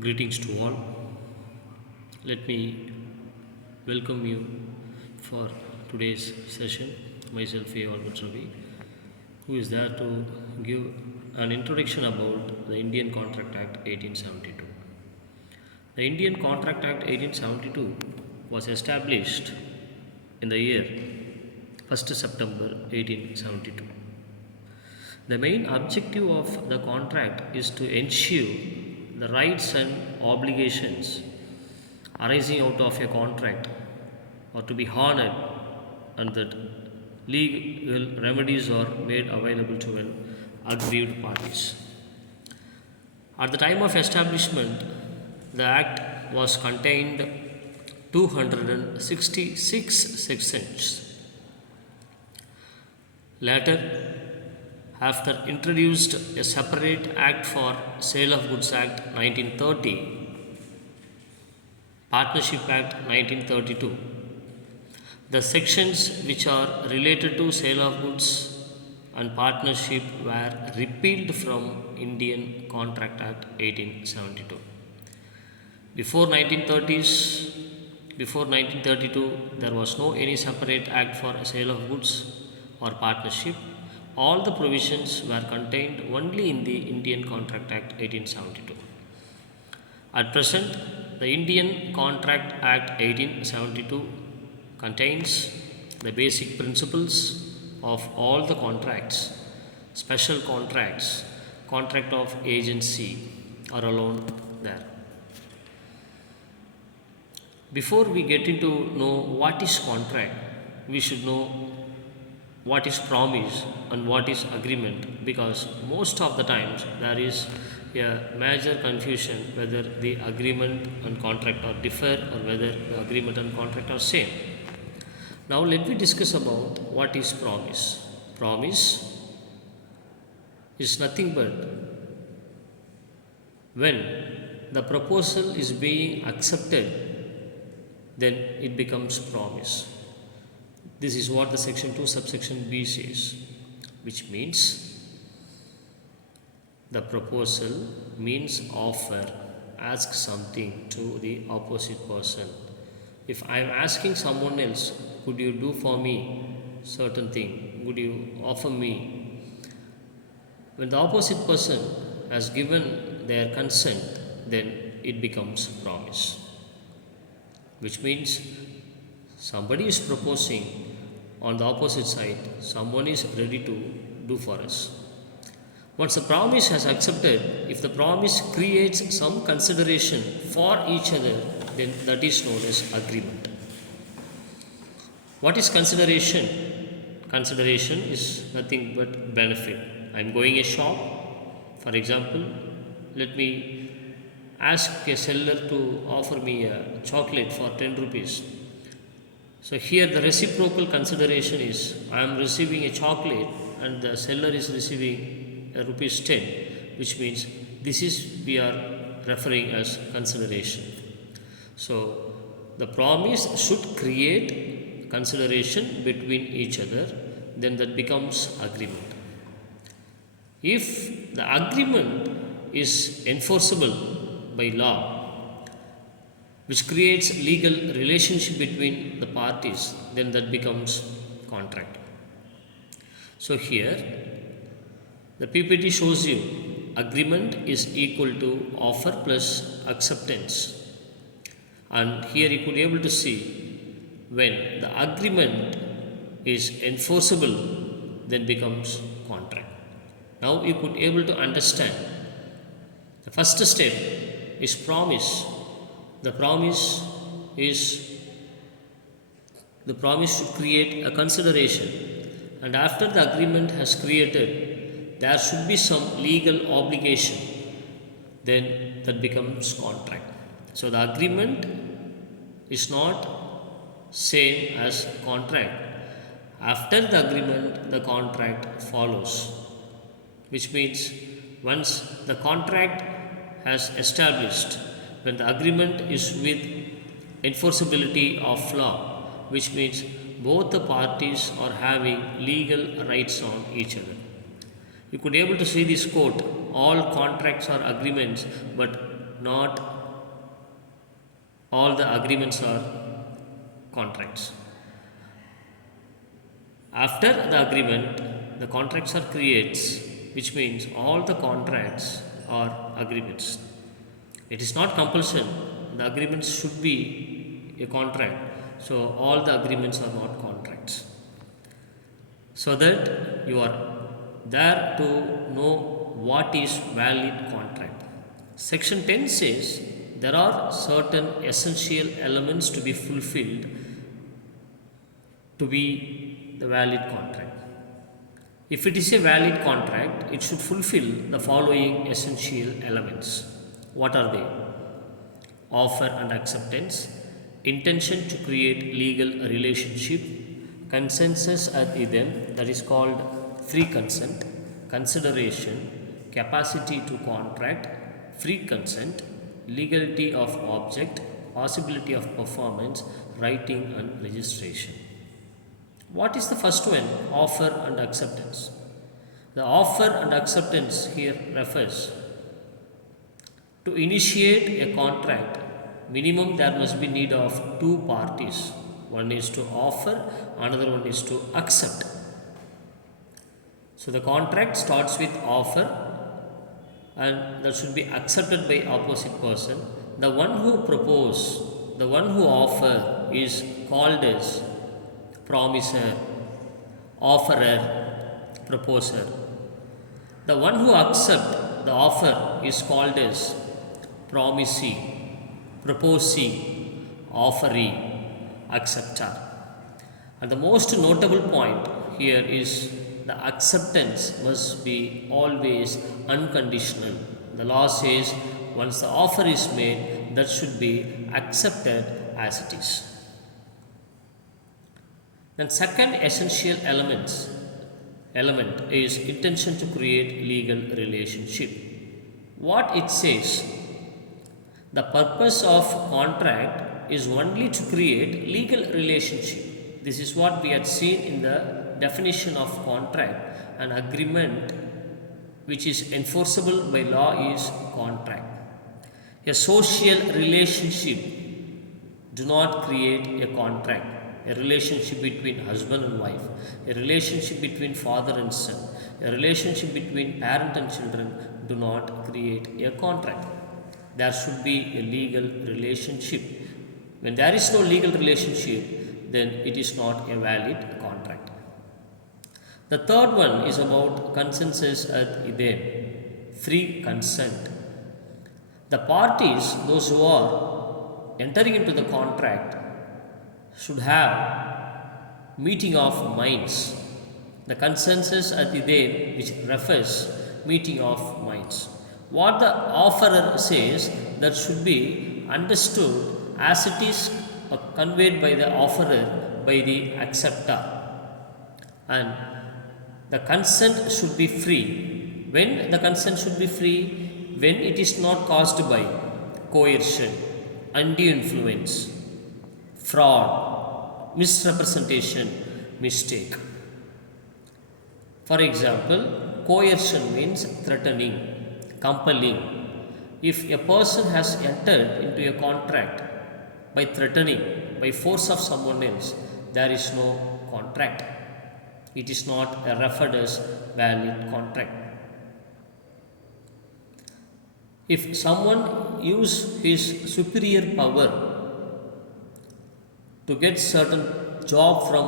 Greetings to all. Let me welcome you for today's session. Myself, Albert, who is there to give an introduction about the Indian Contract Act 1872. The Indian Contract Act 1872 was established in the year 1st September 1872. The main objective of the contract is to ensure the rights and obligations arising out of a contract are to be honored and that legal remedies are made available to an aggrieved parties. At the time of establishment, the Act was contained 266 sections. Later, after introduced a separate Act for Sale of Goods Act 1930, Partnership Act 1932, the sections which are related to sale of goods and partnership were repealed from Indian Contract Act 1872. Before 1932, there was no any separate act for sale of goods or partnership. All the provisions were contained only in the Indian Contract Act 1872. At present, the Indian Contract Act 1872 contains the basic principles of all the contracts. Special contracts, contract of agency are alone there. Before we get into know what is contract, we should know what is promise and what is agreement, because most of the times there is a major confusion whether the agreement and contract are differ or whether the agreement and contract are same. Now let me discuss about what is promise. Promise is nothing but when the proposal is being accepted, then it becomes promise. This is what the section 2 subsection B says, which means the proposal means offer, ask something to the opposite person. If I am asking someone else, could you do for me certain thing, would you offer me? When the opposite person has given their consent, then it becomes promise, which means somebody is proposing, on the opposite side someone is ready to do for us. Once the promise has accepted, if the promise creates some consideration for each other, then that is known as agreement. What is consideration? Consideration is nothing but benefit. I am going a shop, for example, let me ask a seller to offer me a chocolate for 10 rupees. So here the reciprocal consideration is I am receiving a chocolate and the seller is receiving a rupees 10, which means this is we are referring as consideration. So the promise should create consideration between each other, then that becomes agreement. If the agreement is enforceable by law, which creates legal relationship between the parties, then that becomes contract. So here the PPT shows you agreement is equal to offer plus acceptance, and here you could be able to see when the agreement is enforceable, then becomes contract. Now you could be able to understand the first step is promise. The promise should create a consideration, and after the agreement has created, there should be some legal obligation, then that becomes contract. So the agreement is not same as contract. After the agreement, the contract follows, which means once the contract has established, when the agreement is with enforceability of law, which means both the parties are having legal rights on each other. You could be able to see this quote, all contracts are agreements, but not all the agreements are contracts. After the agreement, the contracts are creates, which means all the contracts are agreements. It is not compulsion. The agreements should be a contract. So all the agreements are not contracts. So that you are there to know what is valid contract. Section 10 says there are certain essential elements to be fulfilled to be the valid contract. If it is a valid contract, it should fulfill the following essential elements. What are they? Offer and acceptance, intention to create legal relationship, consensus at idem, that is called free consent, consideration, capacity to contract, free consent, legality of object, possibility of performance, writing and registration. What is the first one? Offer and acceptance. The offer and acceptance here refers to initiate a contract. Minimum there must be need of two parties. One is to offer, another one is to accept. So the contract starts with offer and that should be accepted by opposite person. The one who propose, the one who offer is called as promiser, offerer, proposer. The one who accept the offer is called as promisee, proposee, offeree, acceptor. And the most notable point here is the acceptance must be always unconditional. The law says once the offer is made, that should be accepted as it is. Then second essential element is intention to create legal relationship. What it says, the purpose of contract is only to create legal relationship. This is what we had seen in the definition of contract. An agreement which is enforceable by law is contract. A social relationship do not create a contract. A relationship between husband and wife, a relationship between father and son, a relationship between parent and children do not create a contract. There should be a legal relationship. When there is no legal relationship, then it is not a valid contract. The third one is about consensus ad idem, free consent. The parties, those who are entering into the contract, should have meeting of minds. The consensus at idem, which refers meeting of minds. What the offerer says, that should be understood as it is conveyed by the offerer by the acceptor. And the consent should be free. When the consent should be free? When it is not caused by coercion, undue influence, fraud, misrepresentation, mistake. For example, coercion means threatening, compelling. If a person has entered into a contract by threatening, by force of someone else, there is no contract. It is not referred as valid contract. If someone use his superior power to get certain job from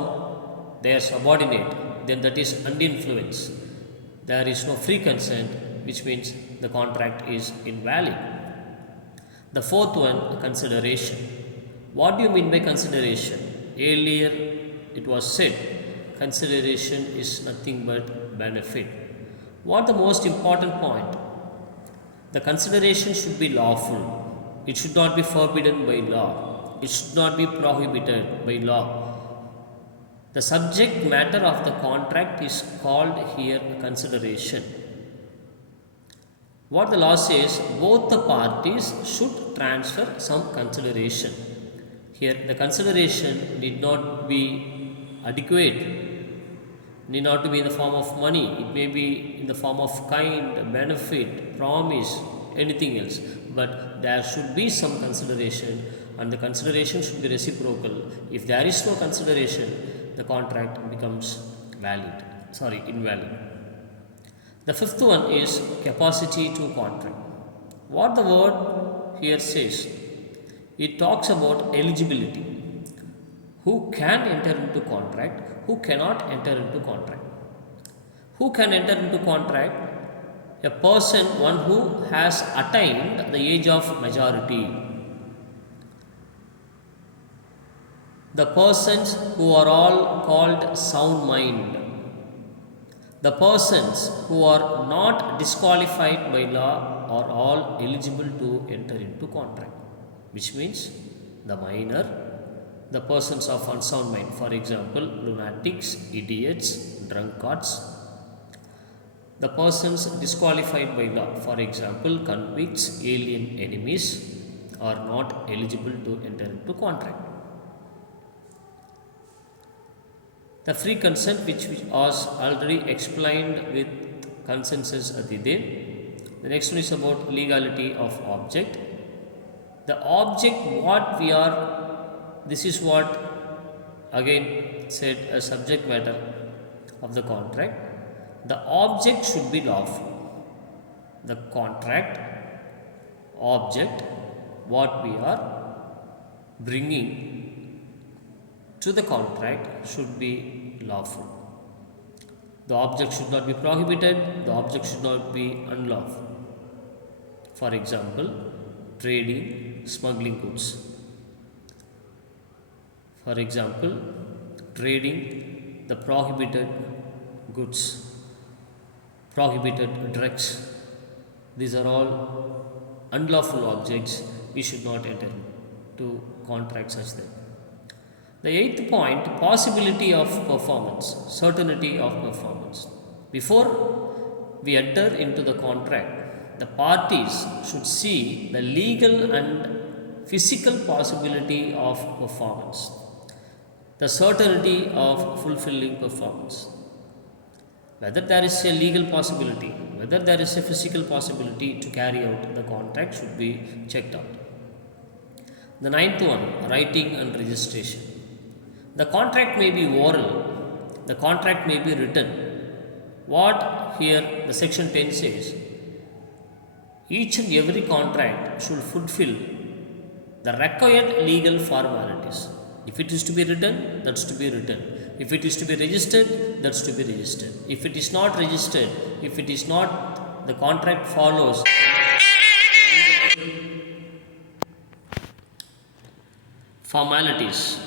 their subordinate, then that is undue influence. There is no free consent, which means the contract is invalid. The fourth one, consideration. What do you mean by consideration? Earlier it was said, consideration is nothing but benefit. What the most important point? The consideration should be lawful. It should not be forbidden by law. It should not be prohibited by law. The subject matter of the contract is called here consideration. What the law says, both the parties should transfer some consideration. Here the consideration need not be adequate, need not to be in the form of money. It may be in the form of kind, benefit, promise, anything else, but there should be some consideration, and the consideration should be reciprocal. If there is no consideration, the contract becomes invalid. The fifth one is capacity to contract. What the word here says, it talks about eligibility. Who can enter into contract, who cannot enter into contract. Who can enter into contract? A person, one who has attained the age of majority. The persons who are all called sound mind. The persons who are not disqualified by law are all eligible to enter into contract, which means the minor, the persons of unsound mind, for example, lunatics, idiots, drunkards. The persons disqualified by law, for example, convicts, alien enemies, are not eligible to enter into contract. The free consent, which was already explained with consensus adide. The next one is about legality of object. The object, what we are, this is what again said a subject matter of the contract. The object should be lawful. The contract, object, what we are bringing to the contract should be lawful. The object should not be prohibited, the object should not be unlawful. For example, trading, smuggling goods. For example, trading the prohibited goods, prohibited drugs. These are all unlawful objects. We should not enter into contracts such that. The eighth point, possibility of performance, certainty of performance. Before we enter into the contract, the parties should see the legal and physical possibility of performance, the certainty of fulfilling performance. Whether there is a legal possibility, whether there is a physical possibility to carry out the contract should be checked out. The ninth one, writing and registration. The contract may be oral, the contract may be written. What here the section 10 says, each and every contract should fulfill the required legal formalities. If it is to be written, that's to be written. If it is to be registered, that's to be registered. If it is not registered, if it is not, the contract follows formalities.